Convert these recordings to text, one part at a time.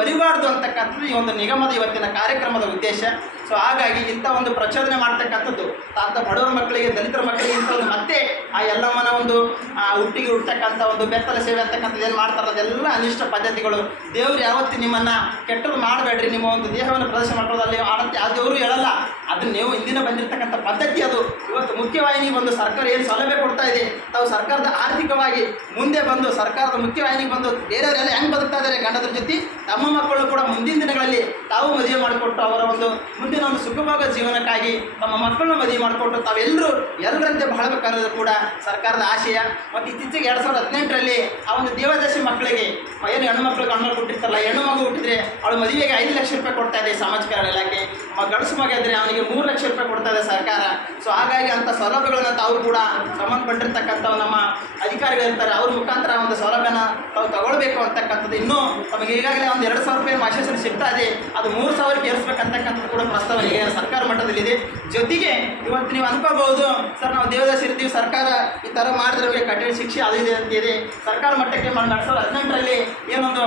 ಮುಂದುವರಿಬಾರ್ದು ಅಂತಕ್ಕಂಥದ್ದು ಈ ಒಂದು ನಿಗಮದ ಇವತ್ತಿನ ಕಾರ್ಯಕ್ರಮದ ಉದ್ದೇಶ. ಸೊ ಹಾಗಾಗಿ ಇಂಥ ಒಂದು ಪ್ರಚೋದನೆ ಮಾಡ್ತಕ್ಕಂಥದ್ದು ಅಂತ ಬಡವರ ಮಕ್ಕಳಿಗೆ, ದಲಿತರ ಮಕ್ಕಳಿಗೆ ಇಂಥ ಒಂದು ಮತ್ತೆ ಆ ಎಲ್ಲಮ್ಮನ ಒಂದು, ಆ ಹುಟ್ಟಿಗೆ ಹುಟ್ಟತಕ್ಕಂಥ ಒಂದು ಬೆತ್ತಲ ಸೇವೆ ಅಂತಕ್ಕಂಥದ್ದು ಏನು ಮಾಡ್ತಾರೆ? ಅದೆಲ್ಲ ಅನಿಷ್ಟ ಪದ್ಧತಿಗಳು. ದೇವರು ಯಾವತ್ತು ನಿಮ್ಮನ್ನು ಕೆಟ್ಟದ್ದು ಮಾಡಬೇಡ್ರಿ, ನಿಮ್ಮ ಒಂದು ದೇಹವನ್ನು ಪ್ರದರ್ಶನ ಮಾಡೋದಲ್ಲಿ ಆಡತ್ತೆ ಆ ದೇವರು ಹೇಳಲ್ಲ ಅದನ್ನ ನೀವು ಹಿಂದಿನ ಬಂದಿರತಕ್ಕಂಥ ಪದ್ಧತಿ ಅದು. ಇವತ್ತು ಮುಖ್ಯವಾಹಿನಿಗೆ ಬಂದು ಸರ್ಕಾರ ಏನು ಸೌಲಭ್ಯ ಕೊಡ್ತಾ ಇದೆ, ತಾವು ಸರ್ಕಾರದ ಆರ್ಥಿಕವಾಗಿ ಮುಂದೆ ಬಂದು, ಸರ್ಕಾರದ ಮುಖ್ಯವಾಹಿನಿಗೆ ಬಂದು ಬೇರೆಯವರೆಲ್ಲ ಹೆಂಗೆ ಬದುಕ್ತಾ ಇದ್ದಾರೆ ಗಂಡದ್ರ ಜೊತೆ, ತಮ್ಮ ಮಕ್ಕಳು ಕೂಡ ಮುಂದಿನ ದಿನಗಳಲ್ಲಿ ತಾವು ಮದುವೆ ಮಾಡಿಕೊಟ್ಟು ಅವರ ಒಂದು ಮುಂದಿನ ಒಂದು ಸುಖಭೋಗ ಜೀವನಕ್ಕಾಗಿ ತಮ್ಮ ಮಕ್ಕಳನ್ನ ಮದುವೆ ಮಾಡಿಕೊಟ್ಟು ತಾವೆಲ್ಲರೂ ಎಲ್ಲರಂತೆ ಬಹಳ ಕೂಡ ಸರ್ಕಾರದ ಆಶಯ. ಮತ್ತು ಇತ್ತೀಚೆಗೆ ಎರಡು ಸಾವಿರದ ಹದಿನೆಂಟರಲ್ಲಿ ಆ ಒಂದು ದೇವದಶಿ ಮಕ್ಕಳಿಗೆ ಏನು ಹೆಣ್ಣು ಮಕ್ಕಳು ಗಂಡು ಹುಟ್ಟಿರ್ತಾರಲ್ಲ, ಹೆಣ್ಣು ಮಗು ಹುಟ್ಟಿದ್ರೆ ಅವಳು ಮದುವೆಗೆ ಐದು ಲಕ್ಷ ರೂಪಾಯಿ ಕೊಡ್ತಾ ಇದೆ ಸಾಮಾಜಿಕ ಇಲಾಖೆ. ಗಂಡಸು ಮಗ ಇದ್ರೆ ಅವನಿಗೆ ಮೂರು ಲಕ್ಷ ರೂಪಾಯಿ ಕೊಡ್ತಾ ಇದೆ ಸರ್ಕಾರ. ಸೊ ಹಾಗಾಗಿ ಅಂಥ ಸೌಲಭ್ಯಗಳನ್ನ ತಾವು ಕೂಡ ಸಂಬಂಧಪಟ್ಟಿರ್ತಕ್ಕಂಥ ನಮ್ಮ ಅಧಿಕಾರಿಗಳಿರ್ತಾರೆ ಅವ್ರ ಮುಖಾಂತರ ಒಂದು ಸೌಲಭ್ಯನ ತಾವು ತಗೊಳ್ಬೇಕು ಅಂತಕ್ಕಂಥದ್ದು. ಇನ್ನೂ ನಮಗೆ ಈಗಾಗಲೇ ಒಂದು ಎರಡು ಸಾವಿರ ರೂಪಾಯಿ ಮಾಶಾಸನ ಸಿಗ್ತಾ ಇದೆ, ಅದು ಮೂರು ಸಾವಿರಕ್ಕೆ ಏರಿಸ್ಬೇಕಂತಕ್ಕಂಥದ್ದು ಕೂಡ ಪ್ರಸ್ತಾವ ಈಗ ಸರ್ಕಾರ ಮಟ್ಟದಲ್ಲಿದೆ. ಜೊತೆಗೆ ಇವತ್ತು ನೀವು ಅನ್ಕೋಬಹುದು, ಸರ್, ನಾವು ದೇವದಾಸಿ ಇರ್ತೀವಿ, ಸರ್ಕಾರ ಈ ಥರ ಮಾಡಿದ್ರೆ ಕಠಿಣ ಶಿಕ್ಷೆ ಅದು ಇದೆ ಅಂತ ಇದೆ. ಸರ್ಕಾರ ಮಟ್ಟಕ್ಕೆ ಮಾಡಿ ಎರಡು ಸಾವಿರದ ಹದಿನೆಂಟರಲ್ಲಿ ಏನೊಂದು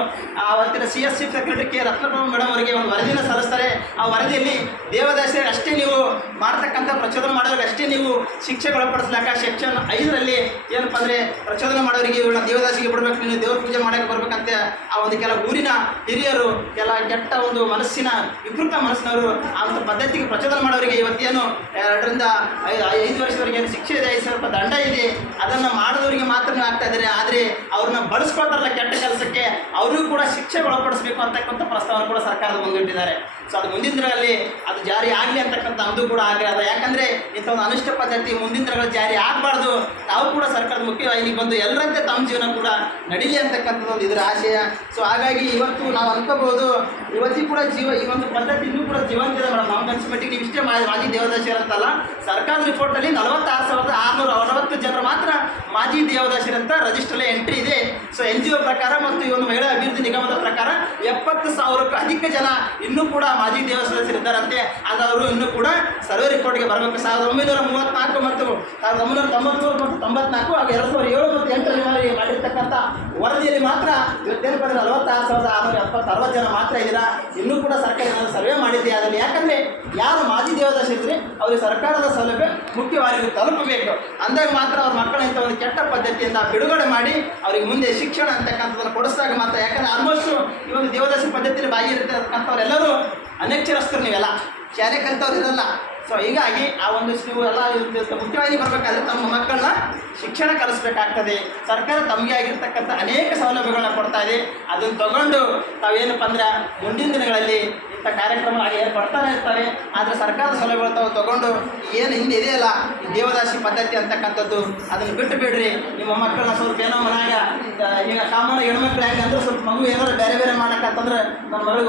ಅವತ್ತಿನ C S C secretary K Ratnaprabhu madam ಅವರಿಗೆ ಒಂದು ವರದಿನ ಸಲ್ಲಿಸ್ತಾರೆ. ಆ ವರದಿಯಲ್ಲಿ ದೇವದಾಸರಿ ಅಷ್ಟೇ ನೀವು ಮಾಡ್ತಕ್ಕಂಥ ಪ್ರಚೋದನೆ ಮಾಡೋರಿಗೆ ಅಷ್ಟೇ ನೀವು ಶಿಕ್ಷೆಗೆ ಒಳಪಡಿಸ್ಲಾಕ ಸೆಕ್ಷನ್ ಐದರಲ್ಲಿ ಏನಪ್ಪ ಅಂದರೆ ಪ್ರಚೋದನೆ ಮಾಡೋರಿಗೆ ಇವಳ ದೇವದಾಸಿಗೆ ಬಿಡ್ಬೇಕು ನೀನು ದೇವ್ರ ಪೂಜೆ ಮಾಡೋಕೆ ಬರಬೇಕಂತೆ ಆ ಒಂದು ಕೆಲ ಊರಿನ ಹಿರಿಯರು, ಕೆಲ ಕೆಟ್ಟ ಒಂದು ಮನಸ್ಸಿನ ವಿಕೃತ ಮನಸ್ಸಿನವರು ಆ ಒಂದು ಪದ್ಧತಿಗೆ ಪ್ರಚೋದನೆ ಮಾಡೋರಿಗೆ ಇವತ್ತೇನು ಎರಡರಿಂದ ಐದು ಐದು ವರ್ಷದವರೆಗೆ ಏನು ಶಿಕ್ಷೆ ಇದೆ, ಐದು ಸಾವಿರ ದಂಡ ಇದೆ, ಅದನ್ನು ಮಾಡಿದವರಿಗೆ ಮಾತ್ರ ಆಗ್ತಾ ಇದ್ದಾರೆ ಆದರೆ ಅವ್ರನ್ನ ಬಳಸ್ಕೊಳ್ತಾರಲ್ಲ ಕೆಟ್ಟ ಕೆಲಸಕ್ಕೆ, ಅವರಿಗೂ ಕೂಡ ಶಿಕ್ಷೆ ಒಳಪಡಿಸಬೇಕು ಅಂತಕ್ಕಂಥ ಪ್ರಸ್ತಾವನೆ ಕೂಡ ಸರ್ಕಾರದ ಮುಂದಿಟ್ಟಿದ್ದಾರೆ. ಸೊ ಅದು ಮುಂದಿನ ದಿನಗಳಲ್ಲಿ ಅದು ಜಾರಿ ಆಗಲಿ ಅಂತಕ್ಕಂಥ ಅಂದು ಕೂಡ ಆಗಲಿ. ಅದ ಯಾಕಂದರೆ ಇಂಥ ಒಂದು ಅನಿಷ್ಟ ಪದ್ಧತಿ ಮುಂದಿನ ದಿನಗಳು ಜಾರಿ ಆಗಬಾರ್ದು. ತಾವು ಕೂಡ ಸರ್ಕಾರದ ಮುಖ್ಯವಾಹಿನಿಗೆ ಬಂದು ಎಲ್ಲರಂತೆ ತಮ್ಮ ಜೀವನ ಕೂಡ ನಡೀಲಿ ಅಂತಕ್ಕಂಥದ್ದು ಒಂದು ಇದರ ಆಶಯ. ಸೊ ಹಾಗಾಗಿ ಇವತ್ತು ನಾವು ಅನ್ಕೋಬಹುದು ಇವತ್ತಿಗೂ ಕೂಡ ಜೀವ, ಈ ಒಂದು ಪದ್ಧತಿ ಇನ್ನೂ ಕೂಡ ಜೀವಂತ ಇದೆ ಮೇಡಮ್. ನಮ್ಮ ಮಟ್ಟಿಗೆ ನೀವು ಇಷ್ಟೇ ಮಾಜಿ ದೇವದಾಶಿ ಅಂತಲ್ಲ ಸರ್ಕಾರದ ರಿಪೋರ್ಟಲ್ಲಿ ನಲವತ್ತಾರು ಸಾವಿರದ ಆರುನೂರ ಅರವತ್ತು ಜನರು ಮಾತ್ರ ಮಾಜಿ ದೇವದಾಸರಂತ ಅಂತ ರಿಜಿಸ್ಟ್ರಲ್ಲಿ ಎಂಟ್ರಿ ಇದೆ. ಸೊ ಎನ್ ಜಿ ಒ ಪ್ರಕಾರ ಮತ್ತು ಈ ಒಂದು ಮಹಿಳಾ ಅಭಿವೃದ್ಧಿ ನಿಗಮದ ಪ್ರಕಾರ ಎಪ್ಪತ್ತು ಸಾವಿರಕ್ಕೂ ಅಧಿಕ ಜನ ಇನ್ನೂ ಕೂಡ ಮಾಜಿ ದೇವದಾಸಿಯರಿದ್ದಾರಂತೆ ಆದವರು ಇನ್ನೂ ಕೂಡ ಸರ್ವೆ ರಿಪೋರ್ಟ್ಗೆ ಬರಬೇಕು. ಸಾವಿರದ ಒಂಬೈನೂರ ಮೂವತ್ತ್ನಾಲ್ಕು ಮತ್ತು ಸಾವಿರದ ಒಂಬೈನೂರ ತೊಂಬತ್ಮೂರು ಮತ್ತು ತೊಂಬತ್ನಾಲ್ಕು ಹಾಗೂ ಎರಡು ಸಾವಿರದ ಏಳು ಮತ್ತು ಎಂಟರಲ್ಲಿ ಮಾಡಿ- ಮಾಡಿರ್ತಕ್ಕಂಥ ವರದಿಯಲ್ಲಿ ಮಾತ್ರ ಇವತ್ತೇನು ಪಡೆದ ನಲವತ್ತಾರು ಸಾವಿರದ ಆರುನೂರ ಎಪ್ಪತ್ತು ಅರವತ್ತು ಜನ ಮಾತ್ರ ಇದ್ದೀರಾ? ಇನ್ನೂ ಕೂಡ ಸರ್ಕಾರ ಸರ್ವೆ ಮಾಡಿದೆ ಅದನ್ನು ಯಾಕಂದರೆ ಯಾರು ಮಾಜಿ ದೇವದಾಸಿ ಇದ್ರೆ ಅವರಿಗೆ ಸರ್ಕಾರದ ಸೌಲಭ್ಯ ಮುಖ್ಯವಾಗಿ ತಲುಪಬೇಕು ಅಂದಾಗ ಮಾತ್ರ ಅವ್ರ ಮಕ್ಕಳ ಒಂದು ಕೆಟ್ಟ ಪದ್ಧತಿಯಿಂದ ಬಿಡುಗಡೆ ಮಾಡಿ ಅವರಿಗೆ ಮುಂದೆ ಶಿಕ್ಷಣ ಅಂತಕ್ಕಂಥದ್ದನ್ನು ಕೊಡಿಸಿದಾಗ ಮಾತ್ರ. ಯಾಕಂದ್ರೆ ಆಲ್ಮೋಸ್ಟ್ ಈ ಒಂದು ದೇವದಾಸಿ ಪದ್ಧತಿಯಲ್ಲಿ ಭಾಗಿರ್ತಕ್ಕಂಥವ್ರೆಲ್ಲರೂ ಅನಕ್ಷರಸ್ಥರು ನೀವೆಲ್ಲ. ಶಾಲೆ ಕಲಿತವ್ರು ಇರಲ್ಲ. ಸೊ ಹೀಗಾಗಿ ಆ ಒಂದು ನೀವು ಎಲ್ಲ ಮುಖ್ಯವಾಗಿ ಬರಬೇಕಾದ್ರೆ ತಮ್ಮ ಮಕ್ಕಳನ್ನ ಶಿಕ್ಷಣ ಕಲಿಸ್ಬೇಕಾಗ್ತದೆ. ಸರ್ಕಾರ ತಮಗೆ ಆಗಿರ್ತಕ್ಕಂಥ ಅನೇಕ ಸೌಲಭ್ಯಗಳನ್ನ ಕೊಡ್ತಾ ಇದೆ. ಅದನ್ನು ತಗೊಂಡು ತಾವೇನಪ್ಪ ಅಂದ್ರೆ ಮುಂದಿನ ದಿನಗಳಲ್ಲಿ ಕಾರ್ಯಕ್ರಮ ಏನು ಕೊಡ್ತಾನೆ ಇರ್ತಾರೆ, ಆದರೆ ಸರ್ಕಾರದ ಸೌಲಭ್ಯಗಳು ತಾವು ತಗೊಂಡು ಏನು ಹಿಂದೆ ಇದೆಯಲ್ಲ ದೇವದಾಸಿ ಪದ್ಧತಿ ಅಂತಕ್ಕಂಥದ್ದು, ಅದನ್ನು ಬಿಟ್ಟು ಬಿಡ್ರಿ. ನಿಮ್ಮ ಮಕ್ಕಳನ್ನ ಸ್ವಲ್ಪ ಏನೋ ಮನ್ಯಾಗ ಈಗ ಕಾಮನ್ ಹೆಣ್ಮಕ್ಳು ಹೆಂಗಂದ್ರೆ ಸ್ವಲ್ಪ ಮಗು ಏನಾದ್ರು ಬೇರೆ ಬೇರೆ ಮಾಡಕ್ಕಂತಂದ್ರೆ ನಮ್ಮ ಮಗಳು